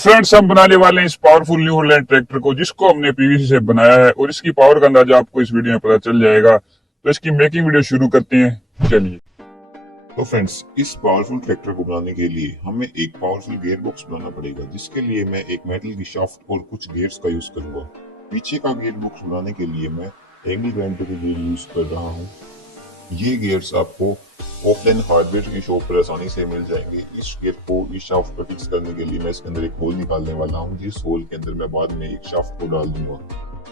Friends, हम बनाने वाले हैं इस पावरफुल न्यू होलैंड ट्रैक्टर को, जिसको हमने पीवीसी से बनाया है और इसकी पावर का अंदाजा आपको इस वीडियो में पता चल जाएगा। तो इसकी मेकिंग वीडियो शुरू करते हैं, चलिए। तो फ्रेंड्स, इस पावरफुल ट्रैक्टर को बनाने के लिए हमें एक पावरफुल गियर बॉक्स बनाना पड़ेगा, जिसके लिए मैं एक मेटल की शाफ्ट और कुछ गियर्स का यूज करूंगा। पीछे का गियर बॉक्स बनाने के लिए मैं एंगल ग्राइंडर के गियर यूज कर रहा हूँ। ये गियर्स आपको ऑफलाइन हार्डवेयर की शॉप पर आसानी से मिल जाएंगे। इस गियर को इस शाफ्ट पर फिक्स करने के लिए मैं इसके अंदर एक होल निकालने वाला हूँ, जिस होल के अंदर मैं बाद में एक शाफ्ट को डाल दूंगा,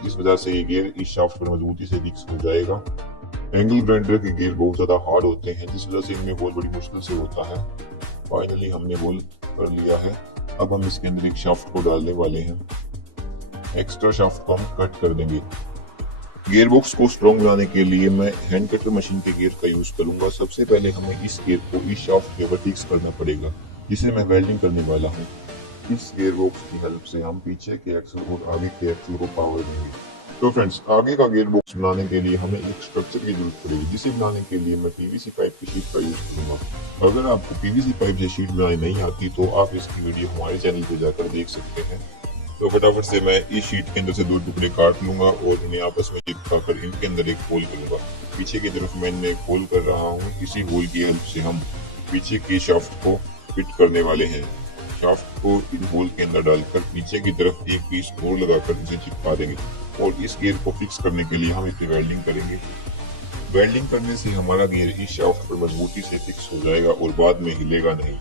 जिस वजह से ये गियर इस शाफ्ट पर मजबूती से फिक्स हो जाएगा। एंगल ग्राइंडर के गियर बहुत ज्यादा हार्ड होते हैं, जिस वजह से इनमें होल बड़ी मुश्किल से होता है। फाइनली हमने होल कर लिया है। अब हम इसके अंदर एक शाफ्ट को डालने वाले हैं। एक्स्ट्रा शाफ्ट को हम कट कर देंगे। गियर बॉक्स को स्ट्रॉन्ग बनाने के लिए मैं हैंड कटर मशीन के गियर का यूज करूंगा। सबसे पहले हमें इस गियर को इस शाफ्ट के ऊपर फिक्स करना पड़ेगा, जिसे मैं वेल्डिंग करने वाला हूँ। इस गियर बॉक्स की हेल्प से हम पीछे के एक्सल और आगे के एक्सल को पावर देंगे। तो फ्रेंड्स, आगे का गियर बॉक्स बनाने के लिए हमें एक स्ट्रक्चर की जरूरत पड़ेगी, जिसे बनाने के लिए मैं पीवीसी पाइप की शीट का यूज करूंगा। अगर आपको पीवीसी पाइप से शीट बनानी नहीं आती तो आप इसकी वीडियो हमारे चैनल पर जाकर देख सकते हैं। तो फटाफट से मैं इस शीट के अंदर से दो टुकड़े काट लूंगा और इन्हें आपस में चिपका कर इनके अंदर एक होल करूंगा। पीछे की तरफ मैं इनमें एक होल कर रहा हूँ। इसी होल की हेल्प से हम पीछे की शाफ्ट को फिट करने वाले हैं। शाफ्ट को इन होल के अंदर डालकर पीछे की तरफ एक पीस और लगाकर इसे चिपका देंगे और इस गियर को फिक्स करने के लिए हम इसमें वेल्डिंग करेंगे। वेल्डिंग करने से हमारा गियर इस शाफ्ट पर मजबूती से फिक्स हो जाएगा और बाद में हिलेगा नहीं।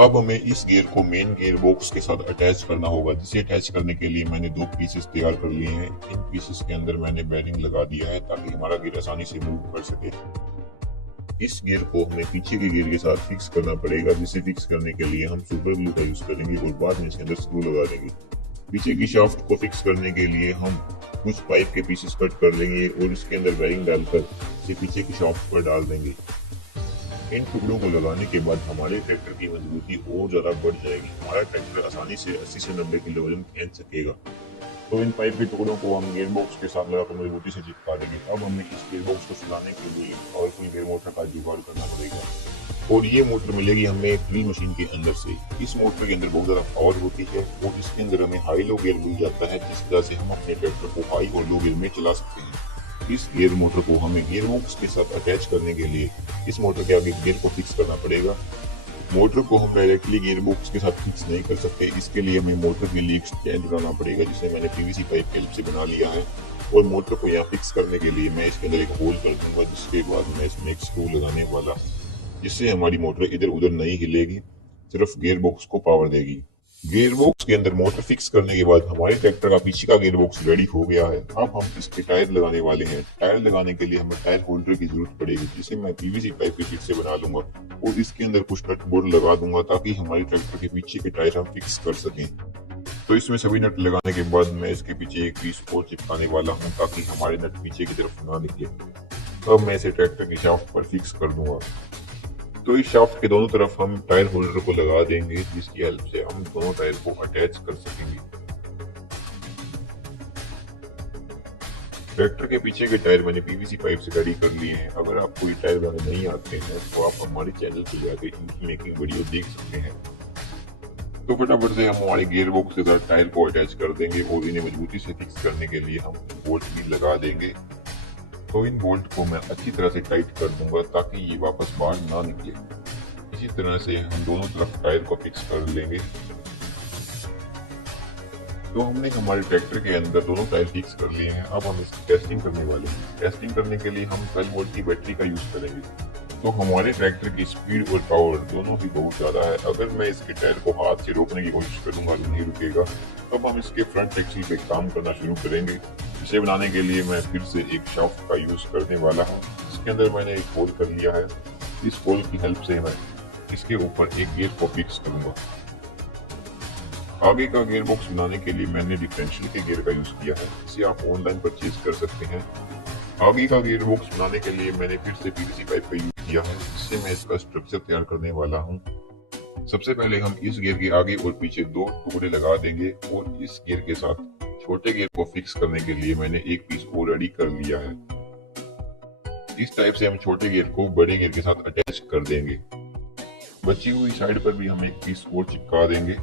अब हमें इस गियर को मेन गियर बॉक्स के साथ अटैच करना होगा, जिसे अटैच करने के लिए मैंने दो पीसेस तैयार कर लिए हैं। इन पीसेस के अंदर मैंने बेरिंग लगा दिया है, ताकि हमारा गियर आसानी से मूव कर सके। इस गियर को हमें पीछे के गियर के साथ फिक्स करना पड़ेगा, जिसे फिक्स करने के लिए हम सुपर ग्लू का यूज करेंगे और बाद में इसके अंदर स्क्रू लगा देंगे। पीछे की शाफ्ट को फिक्स करने के लिए हम कुछ पाइप के पीसेस कट कर लेंगे और इसके अंदर बेरिंग डालकर इसे पीछे की शाफ्ट पर डाल देंगे। इन टुकड़ों को लगाने के बाद हमारे ट्रैक्टर की मजबूती और ज्यादा बढ़ जाएगी। हमारा ट्रैक्टर आसानी से 80 से 90 किलो वजन खींच सकेगा। तो इन पाइप के टुकड़ों को हम गियर बॉक्स के साथ लगाकर मजबूती से चिपका देंगे। अब हमें इस गियर बॉक्स को चलाने के लिए पावरफुल गियर मोटर का जुगाड़ करना पड़ेगा, और ये मोटर मिलेगी हमें एक ड्रिल मशीन के अंदर से। इस मोटर के अंदर बहुत ज्यादा पावर होती है और इसके अंदर हमें हाई लो गियर मिल जाता है, जिस वजह से हम अपने ट्रैक्टर को हाई और लो गियर में चला सकते हैं। इस गियर मोटर को हमें गियर बॉक्स के साथ अटैच करने के लिए इस मोटर के आगे गियर को फिक्स करना पड़ेगा। मोटर को हम डायरेक्टली गियर बॉक्स के साथ फिक्स नहीं कर सकते, इसके लिए हमें मोटर के लिए एक स्टैंड बनाना पड़ेगा, जिसे मैंने पीवीसी पाइप की हेल्प से बना लिया है। और मोटर को यहाँ फिक्स करने के लिए मैं इसके अंदर एक होल कर दूंगा, जिसके बाद मैं इसमें एक स्क्रू लगाने वाला हूँ, जिससे हमारी मोटर इधर उधर नहीं हिलेगी, सिर्फ गियर बॉक्स को पावर देगी। गियर बॉक्स के अंदर मोटर फिक्स करने के बाद हमारे ट्रैक्टर का पीछे का गियर बॉक्स रेडी हो गया है। अब हम इसके टायर लगाने वाले हैं। टायर लगाने के लिए हमें टायर होल्डर की जरूरत पड़ेगी, जिसे मैं पीवीसी पाइप की शीट से बना लूंगा और इसके अंदर कुछ नट बोल्ट लगा दूंगा, ताकि हमारे ट्रैक्टर के पीछे के टायर हम फिक्स कर सकें। तो इसमें सभी नट लगाने के बाद मैं इसके पीछे एक पीस और चिपकाने वाला हूँ, ताकि हमारे नट पीछे की तरफ ना निकले। अब मैं इसे ट्रैक्टर की शाफ्ट पर फिक्स कर दूंगा। तो इस शाफ्ट के दोनों तरफ हम टायर होल्डर को लगा देंगे, जिसकी हेल्प से हम दोनों टायर को अटैच कर सकेंगे। ट्रैक्टर के पीछे के टायर मैंने पीवीसी पाइप से रेडी कर लिए हैं। अगर आपको ये टायर बनाने नहीं आते हैं तो आप हमारे चैनल पर जाकर इनकी मेकिंग वीडियो देख सकते हैं। तो फटाफट से हम हमारे गियर बॉक्स के साथ टायर को अटैच कर देंगे और इन्हें मजबूती से फिक्स करने के लिए हम बोल्ट भी लगा देंगे। तो इन बोल्ट को मैं अच्छी तरह से टाइट कर दूंगा, ताकि ये वापस बाहर ना निकले। इसी तरह से हम दोनों तरफ टायर को फिक्स कर लेंगे। तो हमने हमारे ट्रैक्टर के अंदर दोनों टायर फिक्स कर लिए हैं। अब हम इसकी टेस्टिंग करने वाले हैं। टेस्टिंग करने के लिए हम 12 वोल्ट की बैटरी का यूज करेंगे। तो हमारे ट्रैक्टर की स्पीड और पावर दोनों ही बहुत ज्यादा है। अगर मैं इसके टायर को हाथ से रोकने की कोशिश करूंगा तो नहीं रुकेगा। तब हम इसके फ्रंट एक्सल पे काम करना शुरू करेंगे। इसे बनाने के लिए मैं फिर से एक शाफ्ट का यूज करने वाला हूँ। इसके अंदर मैंने एक होल कर लिया है। इस होल की हेल्प से मैं इसके ऊपर एक गियर को फिक्स करूंगा। आगे का गियर बॉक्स बनाने के लिए मैंने डिफरेंशियल के गियर का यूज किया है। इसे आप ऑनलाइन परचेज कर सकते हैं। आगे का गियर बॉक्स बनाने के लिए मैंने फिर से पीवीसी पाइप का यूज किया है, जिससे मैं इसका स्ट्रक्चर तैयार करने वाला हूँ। सबसे पहले हम इस गियर के आगे और पीछे दो टुकड़े लगा देंगे और इस गियर के साथ छोटे गियर को फिक्स करने के लिए मैंने एक पीस और रेडी कर लिया है। इस टाइप से हम छोटे गियर को बड़े गियर के साथ अटैच कर देंगे। बची हुई साइड पर भी हम एक पीस और चिपका देंगे।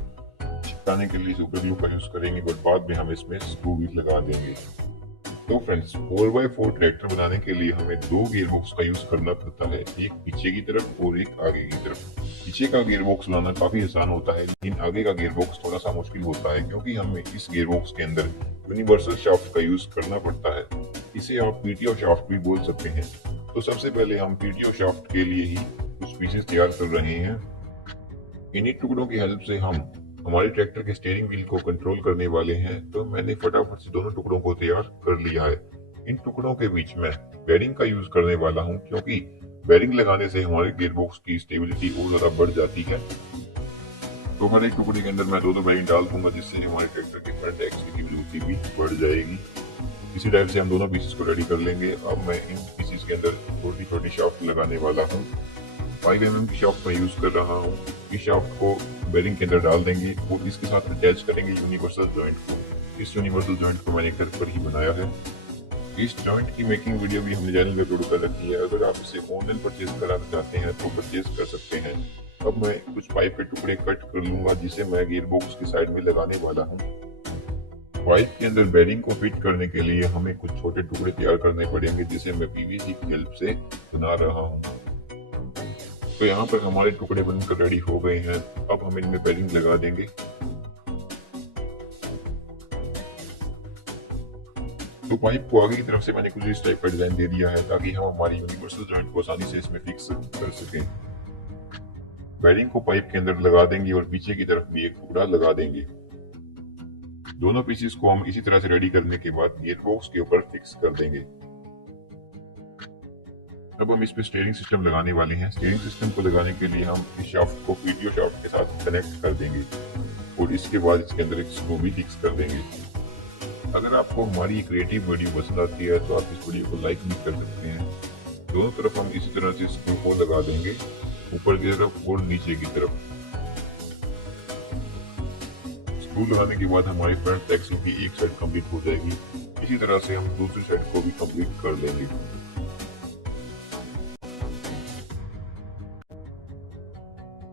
लगाने के लिए सुपर ग्लू का यूज करेंगे और बाद में हम इसमें स्क्रू भी लगा देंगे। तो फ्रेंड्स 4x4 ट्रैक्टर बनाने के लिए हमें दो गियर बॉक्स का यूज करना पड़ता है, एक पीछे की तरफ और एक आगे की तरफ। पीछे का गियर बॉक्स लाना काफी आसान होता है, लेकिन आगे का गियर बॉक्स थोड़ा सा मुश्किल होता है क्योंकि हमें इस गियर बॉक्स के अंदर यूनिवर्सल शाफ्ट का यूज करना पड़ता है। इसे आप पीटीओ शाफ्ट भी बोल सकते हैं। तो सबसे पहले हम पीटीओ शाफ्ट के लिए ही कुछ पीसेस तैयार कर रहे हैं। इन्हीं टुकड़ों की हेल्प से हम हमारे ट्रैक्टर के स्टीयरिंग व्हील को कंट्रोल करने वाले हैं। तो मैंने फटाफट से दोनों टुकड़ों को तैयार कर लिया है। इन टुकड़ों के बीच में बेरिंग का यूज करने वाला हूं, क्योंकि बेरिंग लगाने से हमारे गियरबॉक्स की स्टेबिलिटी और ज्यादा बढ़ जाती है। तो हर एक टुकड़े के अंदर मैं दो बेरिंग डाल दूंगा, जिससे हमारे ट्रैक्टर के फ्रंट एक्सिल की मजबूती भी बढ़ जाएगी। इसी टाइप से हम दोनों पीसेस को रेडी कर लेंगे। अब मैं इन पीसेस के अंदर छोटी छोटी शाफ्ट लगाने वाला हूँ। 5 mm की शाफ्ट मैं यूज कर रहा हूँ। इस शाफ्ट को बेरिंग के अंदर डाल देंगे और इसके साथ अटैच करेंगे यूनिवर्सल जॉइंट को। इस यूनिवर्सल जॉइंट को मैंने घर पर ही बनाया है। इस जॉइंट की मेकिंग वीडियो भी हमने चैनल पे अपलोड कर रखी है। अगर आप इसे ऑनलाइन परचेज कराना चाहते हैं तो परचेज कर सकते हैं। अब मैं कुछ पाइप के टुकड़े कट कर लूंगा, जिसे मैं गियर बॉक्स की साइड में लगाने वाला हूँ। पाइप के अंदर बेरिंग को फिट करने के लिए हमें कुछ छोटे टुकड़े तैयार करने पड़ेंगे, जिसे मैं पीवीसी की हेल्प से बना रहा हूँ। तो यहाँ पर हमारे टुकड़े बनकर रेडी हो गए हैं। अब हम इनमें बेरिंग लगा देंगे। तो पाइप को आगे की तरफ से मैंने कुछ इस टाइप का डिजाइन दे दिया है, ताकि हम हमारी यूनिवर्सल जॉइंट को आसानी से इसमें फिक्स कर सकें। बेरिंग को पाइप के अंदर लगा देंगे और पीछे की तरफ भी एक टुकड़ा लगा देंगे। दोनों पीसेस को हम इसी तरह से रेडी करने के बाद गियर बॉक्स के ऊपर फिक्स कर देंगे। अब हम इस पे स्टीयरिंग सिस्टम लगाने वाले हैं। स्टीयरिंग सिस्टम को लगाने के लिए हम इस शाफ्ट को पीटीओ शाफ्ट के साथ कनेक्ट कर देंगे और इसके बाद इसके अंदर एक स्क्रू भी फिक्स कर देंगे। अगर आपको हमारी क्रिएटिव वीडियो पसंद आती है तो आप इस वीडियो को लाइक भी कर सकते हैं। दोनों तरफ हम इसी तरह से स्क्रू को लगा देंगे, ऊपर की तरफ और नीचे की तरफ। स्क्रू लगाने के बाद हमारी फ्रंट एक्सिल की एक साइड कंप्लीट हो जाएगी। इसी तरह से हम दूसरी साइड को भी कंप्लीट कर लेंगे।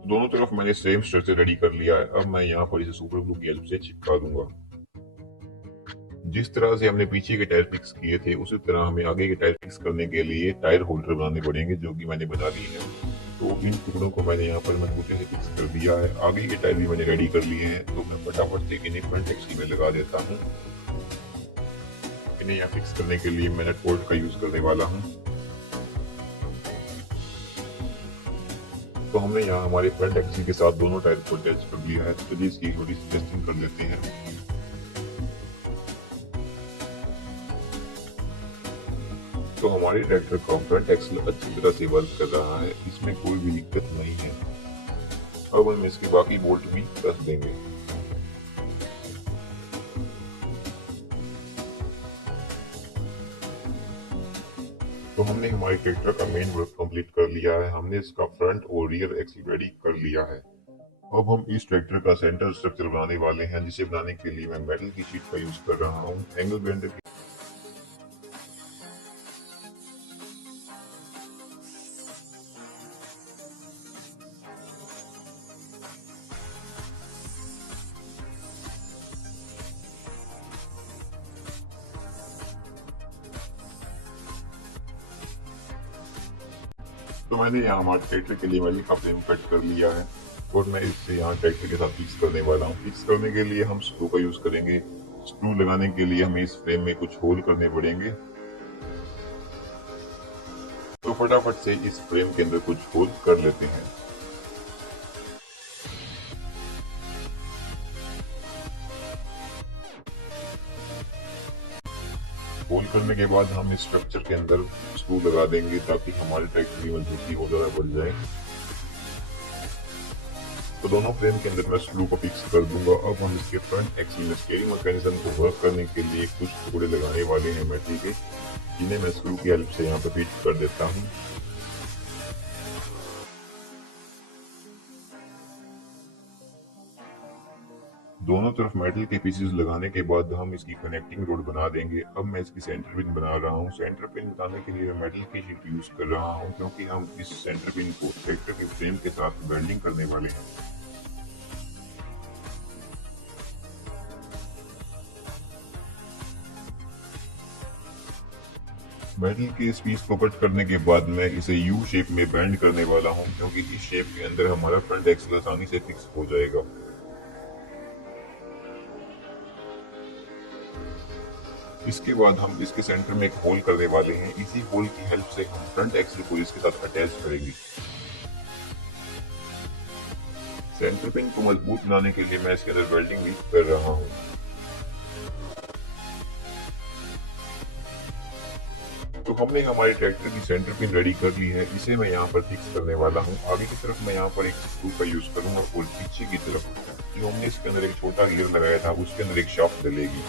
दोनों तरफ मैंने सेम स्ट्रक्चर रेडी कर लिया है। अब मैं यहाँ पर इसे सुपर ग्लू की हेल्प से चिपका दूंगा। जिस तरह से हमने पीछे के टायर फिक्स किए थे, उसी तरह हमें आगे के टायर फिक्स करने के लिए टायर होल्डर बनाने पड़ेंगे, जो कि मैंने बना लिए हैं। तो इन टुकड़ों को मैंने यहाँ पर मजबूती से फिक्स कर दिया है। आगे के टायर भी मैंने रेडी कर लिए हैं। तो मैं फटाफट से इन्हें फ्रंट एक्सिल में लगा देता हूँ। इन्हें यहाँ फिक्स करने के लिए मैं नट बोल्ट का यूज करने वाला हूँ। तो हमने यहाँ हमारे फ्रंट एक्सिल के साथ दोनों टायर को अटैच कर दिया है। तो चलिए इसकी थोड़ी सी टेस्टिंग कर लेते हैं। तो हमारे ट्रैक्टर का फ्रंट एक्सिल अच्छी तरह से वर्क कर रहा है, इसमें कोई भी दिक्कत नहीं है। अब हम इसके बाकी बोल्ट भी कस देंगे। तो हमने हमारे ट्रैक्टर का मेन वर्क कंप्लीट कर लिया है। हमने इसका फ्रंट और रियर एक्सिल रेडी कर लिया है। अब हम इस ट्रैक्टर का सेंटर स्ट्रक्चर बनाने वाले हैं, जिसे बनाने के लिए मैं मेटल की शीट का यूज कर रहा हूँ। एंगल बेंडर की तो मैंने यहाँ हमारे ट्रैक्टर के लिए वाली का फ्रेम कट कर लिया है और मैं इससे यहाँ ट्रैक्टर के साथ फिक्स करने वाला हूँ। फिक्स करने के लिए हम स्क्रू का यूज करेंगे। स्क्रू लगाने के लिए हमें इस फ्रेम में कुछ होल करने पड़ेंगे। तो फटाफट से इस फ्रेम के अंदर कुछ होल कर लेते हैं। होल करने के बाद हम इस स्ट्रक्चर के अंदर स्क्रू लगा देंगे, ताकि हमारे ट्रैक्टर की मजबूती और ज्यादा बढ़ जाए। तो दोनों फ्रेम के अंदर मैं स्क्रू को फिक्स कर दूंगा। अब हम इसके फ्रंट एक्सिल में स्टीयरिंग मैकेनिज्म को वर्क करने के लिए कुछ टुकड़े लगाने वाले हैं मेटल के, जिन्हें मैं स्क्रू की हेल्प से यहाँ पर फिट कर देता हूँ। दोनों तरफ मेटल के पीसेस लगाने के बाद हम इसकी कनेक्टिंग रोड बना देंगे। अब मैं इसकी सेंटर पिन बना रहा हूँ। सेंटर पिन बनाने के लिए मैं मेटल की शीट यूज कर रहा हूँ, क्योंकि हम इस सेंटर पिन को ट्रैक्टर के फ्रेम के साथ वेल्डिंग करने वाले हैं। मेटल के इस पीस को कट करने के बाद मैं इसे यू शेप में बेंड करने वाला हूं, क्योंकि इस शेप के अंदर हमारा फ्रंट एक्सल आसानी से फिक्स हो जाएगा। इसके बाद हम इसके सेंटर में एक होल करने वाले हैं। इसी होल की हेल्प से हम फ्रंट एक्सल को इसके साथ अटैच करेंगे। सेंटर पिन को मजबूत बनाने के लिए मैं इसके अंदर वेल्डिंग भी कर रहा हूँ। तो हमने हमारे ट्रैक्टर की सेंटर पिन रेडी कर ली है। इसे मैं यहाँ पर फिक्स करने वाला हूँ। आगे की तरफ मैं यहाँ पर एक स्क्रू का यूज करूंगा और पीछे की तरफ जो हमने इसके अंदर एक छोटा गियर लगाया था उसके अंदर एक शाफ्ट डलेगी।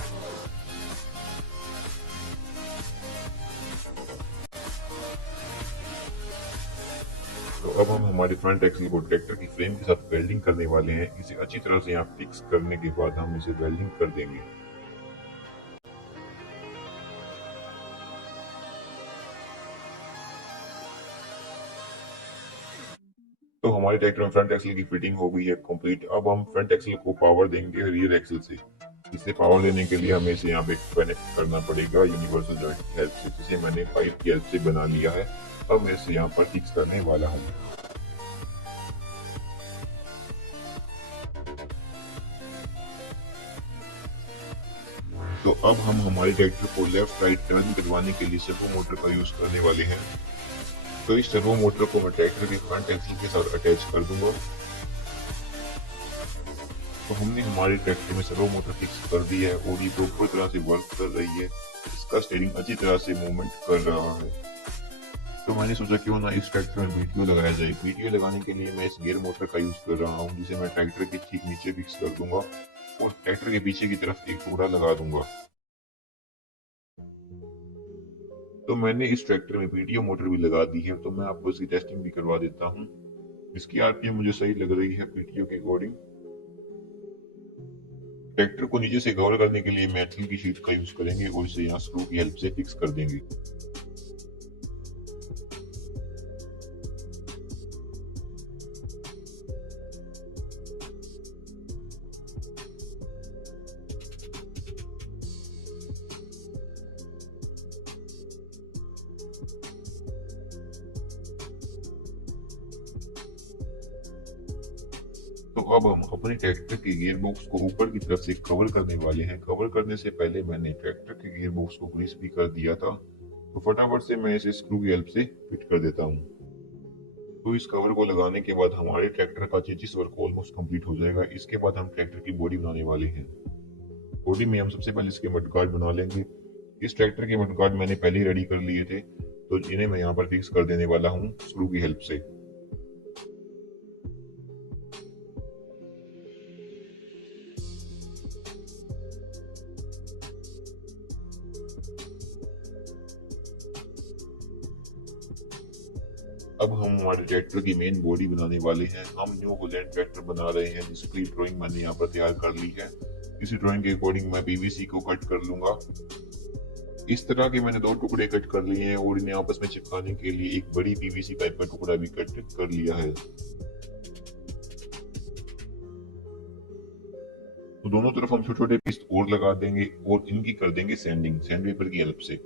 तो अब हम हमारे फ्रंट एक्सल को ट्रैक्टर की फ्रेम के साथ वेल्डिंग करने वाले हैं। इसे अच्छी तरह से यहाँ फिक्स करने के बाद हम इसे वेल्डिंग कर देंगे। तो हमारे ट्रैक्टर में फ्रंट एक्सल की फिटिंग हो गई है कंप्लीट। अब हम फ्रंट एक्सल को पावर देंगे रियर एक्सल से। इसे पावर देने के लिए हमें इसे यहाँ पे कनेक्ट करना पड़ेगा यूनिवर्सल जॉइंट की हेल्प से, जिसे मैंने पाइप की हेल्प से बना लिया है। अब मैं इसे यहाँ पर फिक्स करने वाला हूँ। तो अब हम हमारे ट्रैक्टर को लेफ्ट राइट टर्न करवाने के लिए सर्वो मोटर का यूज करने वाले हैं। तो इस सर्वो मोटर को मैं ट्रैक्टर के फ्रंट एक्सल के साथ अटैच कर दूंगा। तो हमने हमारे ट्रैक्टर में सर्वो मोटर फिक्स कर दी है और ये प्रॉपर तरह से वर्क कर रही है। इसका स्टीयरिंग अच्छी तरह से मूवमेंट कर रहा है। तो मैंने सोचा क्यों ना इस ट्रैक्टर में बीटीओ लगाया जाए। बीटीओ लगाने के लिए मैं इस गियर मोटर का यूज कर रहा हूँ, जिसे मैं ट्रैक्टर के ठीक नीचे फिक्स कर दूंगा और ट्रैक्टर के पीछे की तरफ एक टुकड़ा लगा दूंगा। तो मैंने इस ट्रैक्टर में बीटीओ मोटर भी लगा दी है। तो मैं आपको इसकी टेस्टिंग भी करवा देता हूँ। इसकी आरपीएम मुझे सही लग रही है बीटीओ के अकॉर्डिंग। ट्रैक्टर को नीचे से कवर करने के लिए मेटल की शीट का यूज करेंगे और इसे यहाँ स्क्रू की हेल्प से फिक्स कर देंगे। तो अब हम अपने ट्रैक्टर के गियर बॉक्स को ऊपर की तरफ से कवर करने वाले हैं। कवर करने से पहले मैंने ट्रैक्टर के गियर बॉक्स को ग्रीस भी कर दिया था। तो फटाफट से मैं इसे स्क्रू की हेल्प से फिट कर देता हूँ। तो इस कवर को लगाने के बाद हमारे ट्रैक्टर का चेसिस वर्क ऑलमोस्ट कंप्लीट हो जाएगा। इसके बाद हम ट्रैक्टर की बॉडी बनाने वाले हैं। बॉडी में हम सबसे पहले इसके मडगार्ड बना लेंगे। इस ट्रैक्टर के मडगार्ड मैंने पहले ही रेडी कर लिए थे, तो इन्हें मैं यहाँ पर फिक्स कर देने वाला हूँ स्क्रू की हेल्प से। अब हम हमारे ट्रैक्टर की मेन बॉडी बनाने वाले हैं। हम न्यू होलैंड ट्रैक्टर बना रहे हैं, जिसकी ड्राइंग मैंने यहाँ पर तैयार कर ली है। इसी ड्राइंग के अकॉर्डिंग मैं पीवीसी को कट कर लूंगा। इस तरह के मैंने दो टुकड़े कट कर लिए हैं और इन्हें आपस में चिपकाने के लिए एक बड़ी पीवीसी पाइप का टुकड़ा भी कट कर लिया है। तो दोनों तरफ हम छोटे छोटे पीस और लगा देंगे और इनकी कर देंगे सैंडिंग सैंड पेपर की हेल्प से।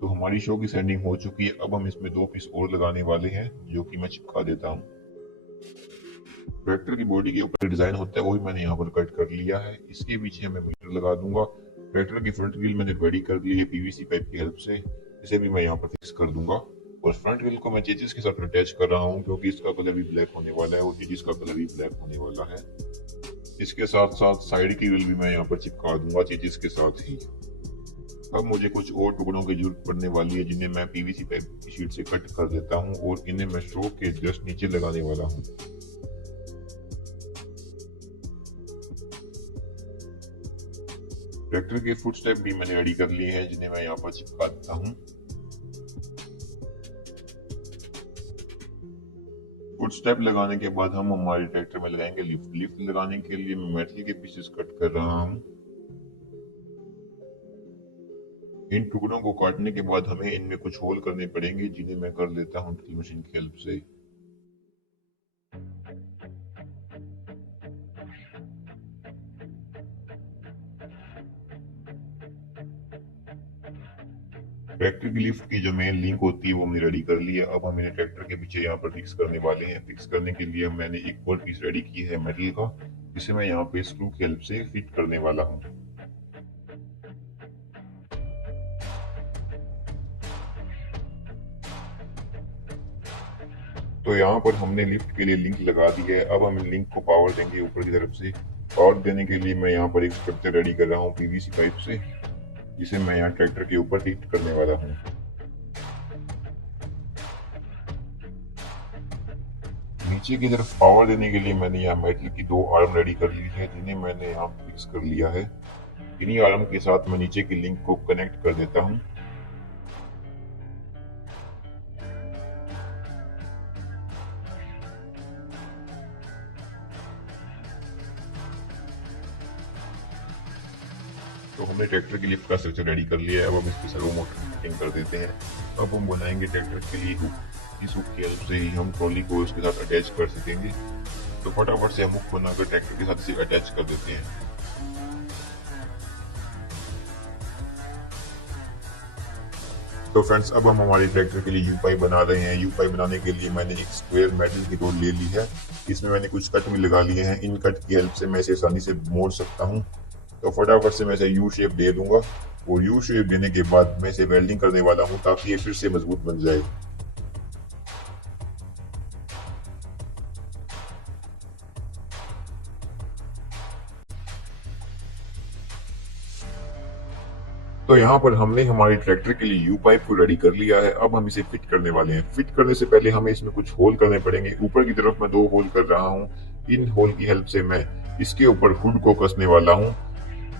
तो हमारी शो की सैंडिंग हो चुकी है। अब हम इसमें दो पीस और लगाने वाले हैं, जो कि मैं चिपका देता हूँ। ट्रैक्टर की बॉडी के ऊपर डिजाइन होता है, वो भी मैंने यहाँ पर कट कर लिया है। इसके पीछे मैं मीटर लगा दूंगा। ट्रैक्टर की फ्रंट व्हील मैंने रेडी कर ली है पीवीसी पाइप की हेल्प से। इसे भी मैं यहाँ पर फिक्स कर दूंगा और फ्रंट व्हील को मैं चेजिस के साथ अटैच कर रहा हूँ, क्योंकि इसका कलर भी ब्लैक होने वाला है और चेजिस का कलर भी ब्लैक होने वाला है। इसके साथ साथ साइड की व्हील भी मैं यहाँ पर चिपका दूंगा चेजिस के साथ ही। अब मुझे कुछ और टुकड़ों की जरूरत पड़ने वाली है, जिन्हें मैं पीवीसी पाइप की शीट से कट कर देता हूँ और इन्हें मैं शो के जस्ट नीचे लगाने वाला हूँ। ट्रैक्टर के फुट स्टेप भी मैंने रेडी कर लिए हैं, जिन्हें मैं यहाँ पर चिपका देता हूँ। फुट स्टेप लगाने के बाद हम हमारे ट्रैक्टर में लगाएंगे लिफ्ट। लिफ्ट लगाने के लिए मैं मेटल के पीसेस कट कर रहा हूँ। इन टुकड़ों को काटने के बाद हमें इनमें कुछ होल करने पड़ेंगे, जिन्हें मैं कर लेता हूँ ड्रिल मशीन की हेल्प से। ट्रैक्टर की लिफ्ट की जो मेन लिंक होती है वो हमने रेडी कर ली है। अब हम इन्हें ट्रैक्टर के पीछे यहाँ पर फिक्स करने वाले हैं। फिक्स करने के लिए मैंने एक और पीस रेडी की है मेटल का, जिसे मैं यहाँ पे स्क्रू की हेल्प से फिट करने वाला हूँ। तो यहाँ पर हमने लिफ्ट के लिए लिंक लगा दी है। अब हम लिंक को पावर देंगे ऊपर की तरफ से। पावर देने के लिए मैं यहाँ पर एक स्ट्रक्चर रेडी कर रहा हूँ पीवीसी पाइप से, जिसे मैं यहाँ ट्रैक्टर के ऊपर फिट करने वाला हूँ। नीचे की तरफ पावर देने के लिए मैंने यहाँ मेटल की दो आर्म रेडी कर ली है, जिन्हें मैंने यहाँ फिक्स कर लिया है। इन्हीं आर्म के साथ मैं नीचे की लिंक को कनेक्ट कर देता हूँ। तो हमने ट्रैक्टर की लिफ्ट का स्ट्रक्चर रेडी कर लिया है। अब हम इसकी सर्वो मोटर की फिटिंग कर देते हैं। अब हम बनाएंगे ट्रैक्टर के लिए हुक। इस हुक की हेल्प से ही हम ट्रॉली को इसके साथ अटैच कर सकेंगे। तो फटाफट से हम हुक बनाकर ट्रैक्टर के साथ इसे अटैच कर देते हैं। तो फ्रेंड्स, अब हम हमारे ट्रैक्टर के लिए यू पाइप बना रहे हैं। यू पाइप बनाने के लिए मैंने एक स्क्वायर मेटल की रोड ले ली है। इसमें मैंने कुछ कट भी लगा लिए हैं। इन कट की हेल्प से मैं इसे आसानी से मोड़ सकता हूँ। तो फटाफट से मैं इसे यू शेप दे दूंगा, और यू शेप देने के बाद मैं इसे वेल्डिंग करने वाला हूँ ताकि ये फिर से मजबूत बन जाए। तो यहाँ पर हमने हमारे ट्रैक्टर के लिए यू पाइप को रेडी कर लिया है। अब हम इसे फिट करने वाले हैं। फिट करने से पहले हमें इसमें कुछ होल करने पड़ेंगे। ऊपर की तरफ मैं दो होल कर रहा हूँ। इन होल की हेल्प से मैं इसके ऊपर हुड को कसने वाला हूँ,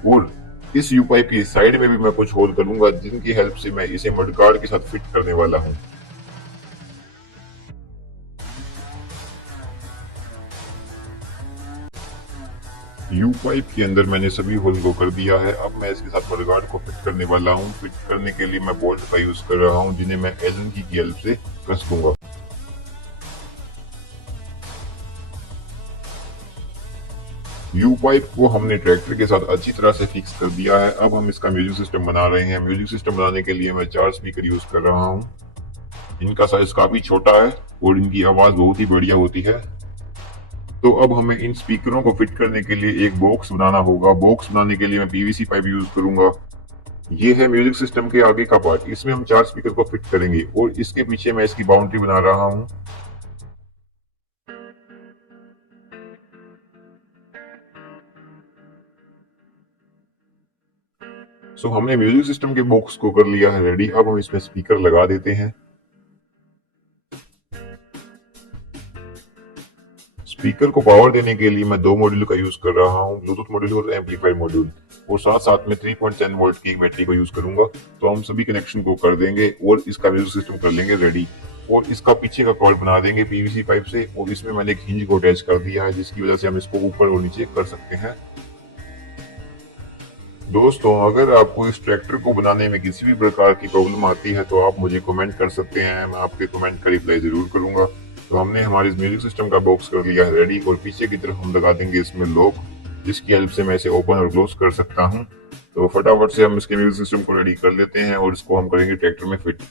और इस यू पाइप की साइड में भी मैं कुछ होल करूंगा, जिनकी हेल्प से मैं इसे मडगार्ड के साथ फिट करने वाला हूँ। यू पाइप के अंदर मैंने सभी होल को कर दिया है। अब मैं इसके साथ मडगार्ड को फिट करने वाला हूँ। फिट करने के लिए मैं बोल्ट का यूज कर रहा हूँ, जिन्हें मैं एलन की हेल्प से कस दूंगा। यू पाइप को हमने ट्रैक्टर के साथ अच्छी तरह से फिक्स कर दिया है। अब हम इसका म्यूजिक सिस्टम बना रहे हैं। म्यूजिक सिस्टम बनाने के लिए मैं 4 स्पीकर यूज कर रहा हूँ। इनका साइज काफी छोटा है और इनकी आवाज बहुत ही बढ़िया होती है। तो अब हमें इन स्पीकरों को फिट करने के लिए एक बॉक्स बनाना होगा। बॉक्स बनाने के लिए मैं पीवीसी पाइप यूज करूंगा। ये है म्यूजिक सिस्टम के आगे का पार्ट। इसमें हम 4 स्पीकर को फिट करेंगे, और इसके पीछे मैं इसकी बाउंड्री बना रहा हूँ। सो हमने म्यूजिक सिस्टम के बॉक्स को कर लिया है रेडी। अब हम इसमें स्पीकर लगा देते हैं। स्पीकर को पावर देने के लिए मैं दो मॉड्यूल का यूज कर रहा हूँ, ब्लूटूथ मॉड्यूल और एम्पलीफायर मॉड्यूल, और साथ साथ में 3.10 वोल्ट की एक बैटरी को यूज करूंगा। तो हम सभी कनेक्शन को कर देंगे और इसका म्यूजिक सिस्टम कर लेंगे रेडी। और इसका पीछे का कॉर्ड बना देंगे पीवीसी पाइप से, और इसमें मैंने एक हिंज को अटैच कर दिया है, जिसकी वजह से हम इसको ऊपर और नीचे कर सकते हैं। दोस्तों, अगर आपको इस ट्रैक्टर को बनाने में किसी भी प्रकार की प्रॉब्लम आती है तो आप मुझे कमेंट कर सकते हैं। मैं आपके कमेंट का रिप्लाई जरूर करूंगा। तो हमने हमारे इस म्यूजिक सिस्टम का बॉक्स कर लिया है रेडी, और पीछे की तरफ हम लगा देंगे इसमें लॉक, जिसकी हेल्प से मैं इसे ओपन और क्लोज कर सकता हूं। तो फटाफट से हम इसके म्यूजिक सिस्टम को रेडी कर लेते हैं, और इसको हम करेंगे ट्रैक्टर में फिट।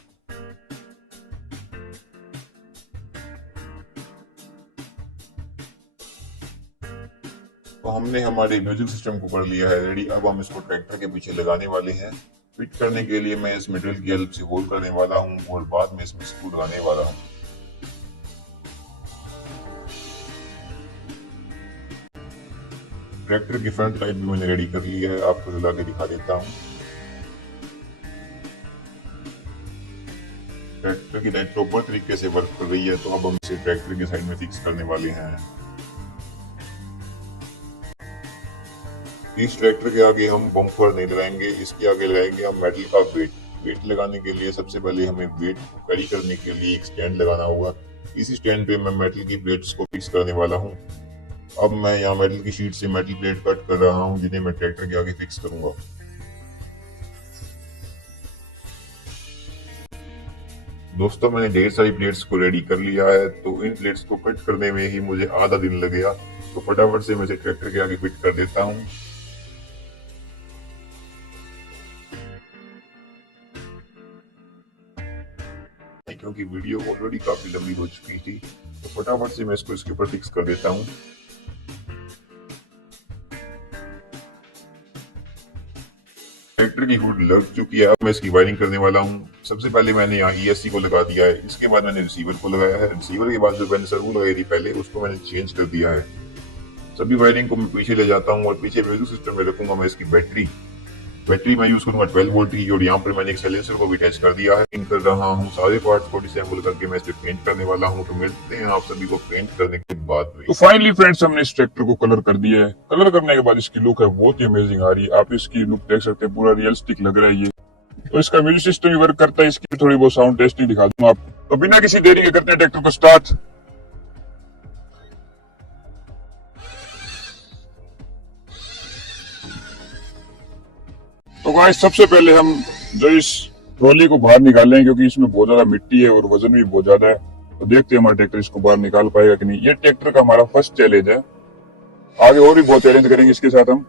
तो हमने हमारे म्यूजिक सिस्टम को कर लिया है रेडी। अब हम इसको ट्रैक्टर के पीछे लगाने वाले हैं। फिट करने के लिए मैं इस मटेरियल की हेल्प से होल करने वाला हूं, और बाद में इसमें स्क्रू लगाने वाला हूं। ट्रैक्टर की फ्रंट लाइट भी मैंने रेडी कर ली है, आपको जला के दिखा देता हूँ। ट्रैक्टर की लाइट प्रॉपर तरीके से वर्क कर रही है। तो अब हम इसे ट्रैक्टर के साइड में फिक्स करने वाले हैं। इस ट्रैक्टर के आगे हम बम्पर नहीं लगाएंगे, इसके आगे लगाएंगे हम मेटल का वेट। वेट लगाने के लिए सबसे पहले हमें वेट को कैरी करने के लिए एक स्टैंड लगाना होगा। इसी स्टैंड पे मैं मेटल की प्लेट्स को फिक्स करने वाला हूँ। अब मैं यहाँ मेटल की शीट से मेटल प्लेट कट कर रहा हूँ, जिन्हें मैं ट्रैक्टर के आगे फिक्स करूंगा। दोस्तों, मैंने ढेर सारी प्लेट्स को रेडी कर लिया है। तो इन प्लेट्स को कट करने में ही मुझे आधा दिन लग गया। तो फटाफट से मैं इसे ट्रैक्टर के आगे फिट कर देता हूँ। क्योंकि वीडियो ऑलरेडी काफी लंबी हो चुकी थी, तो फटाफट से मैं इसको इसके ऊपर फिक्स कर देता हूँ। ट्रैक्टर की हुड लग चुकी है, अब मैं इसकी वायरिंग करने वाला हूँ। सबसे पहले मैंने यहाँ ESC को लगा दिया है, इसके बाद मैंने रिसीवर को लगाया है। रिसीवर के बाद जो मैंने सर्वो लगाई थी पहले, उसको मैंने चेंज कर दिया है। सभी वायरिंग को मैं पीछे ले जाता हूँ और पीछे म्यूजिक सिस्टम में रखूंगा मैं इसकी बैटरी मैं यूज करूंगा 12 वोल्ट की, और यहाँ पर मैंने एक साइलेंसर को भी अटैच कर दिया है। पेंट कर रहा हूँ, सारे पार्ट्स को डिसेंबल करके मैं इस पे पेंट करने वाला हूँ। तो मिलते हैं आप सभी को पेंट करने के बाद में। तो फाइनली फ्रेंड्स हमने इस ट्रैक्टर को कलर कर दिया है। कलर करने के बाद इसकी लुक है बहुत ही अमेजिंग आ रही है। आप इसकी लुक देख सकते हैं, पूरा रियलिस्टिक लग रहा है ये। तो इसका म्यूजिक सिस्टम भी वर्क करता है, इसकी थोड़ी बहुत साउंड टेस्टिंग दिखा दूंगा आप। तो बिना किसी देरी के करते हैं ट्रैक्टर को स्टार्ट। तो गाइस सबसे पहले हम जो इस ट्रॉली को बाहर निकालें, क्योंकि इसमें बहुत ज्यादा मिट्टी है और वजन भी बहुत ज्यादा है। तो देखते हैं हमारा ट्रैक्टर इसको बाहर निकाल पाएगा कि नहीं। ये ट्रैक्टर का हमारा फर्स्ट चैलेंज है, आगे और भी बहुत चैलेंज करेंगे इसके साथ हम।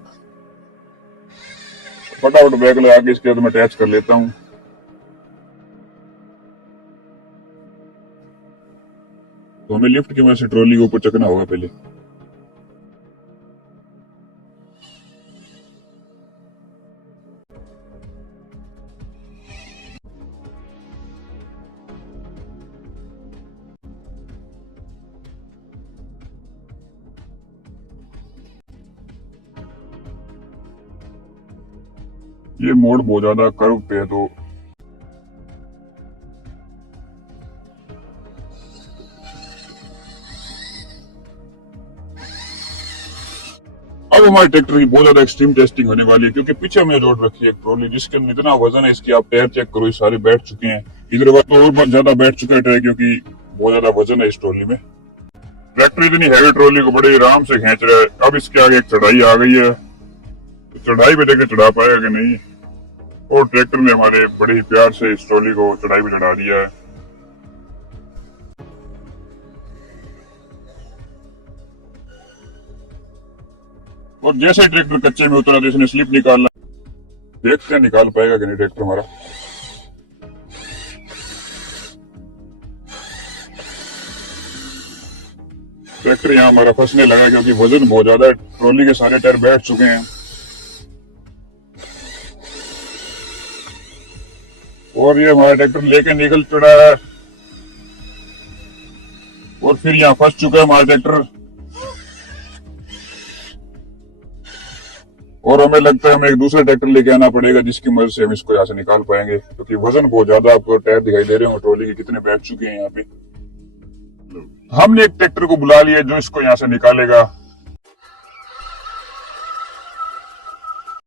फटाफट बैग लगा के इसके साथ मैं अटैच कर लेता हूँ। तो हमें लिफ्ट की मदद से ट्रॉली को ऊपर चकना होगा पहले। ये मोड़ बहुत ज्यादा कर्व पे है, तो अब हमारे ट्रैक्टर की बहुत ज्यादा एक्सट्रीम टेस्टिंग होने वाली है, क्योंकि पीछे हमने जोड़ रखी है एक ट्रॉली जिसके अंदर इतना वजन है इसकी। आप टायर चेक करो, ये सारे बैठ चुके हैं। इधर तो और बहुत ज्यादा बैठ चुका है टायर, क्योंकि बहुत ज्यादा वजन है इस ट्रॉली में। ट्रैक्टर इतनी हैवी ट्रॉली को बड़े आराम से खींच रहा है। अब इसके आगे एक चढ़ाई आ गई है, तो चढ़ाई पे देखे चढ़ा पाएगा कि नहीं। और ट्रैक्टर ने हमारे बड़े ही प्यार से इस ट्रॉली को चढ़ाई पे चढ़ा दिया है। और जैसे ही ट्रैक्टर कच्चे में उतरा तो इसने स्लिप निकालना। देखते हैं निकाल पाएगा कि नहीं ट्रैक्टर हमारा। ट्रैक्टर यहाँ हमारा फंसने लगा, क्योंकि वजन बहुत ज्यादा है। ट्रॉली के सारे टायर बैठ चुके हैं और ये हमारा ट्रैक्टर लेके निकल पड़ा है और फिर यहाँ फंस चुका है हमारा ट्रैक्टर। और हमें लगता है हमें एक दूसरा ट्रैक्टर लेके आना पड़ेगा, जिसकी मदद से हम इसको यहाँ से निकाल पाएंगे, क्योंकि वजन बहुत ज्यादा। आपको टायर दिखाई दे रहे हो ट्रॉली के कितने बैठ चुके हैं यहाँ पे। हमने एक ट्रैक्टर को बुला लिया जो इसको यहाँ से निकालेगा।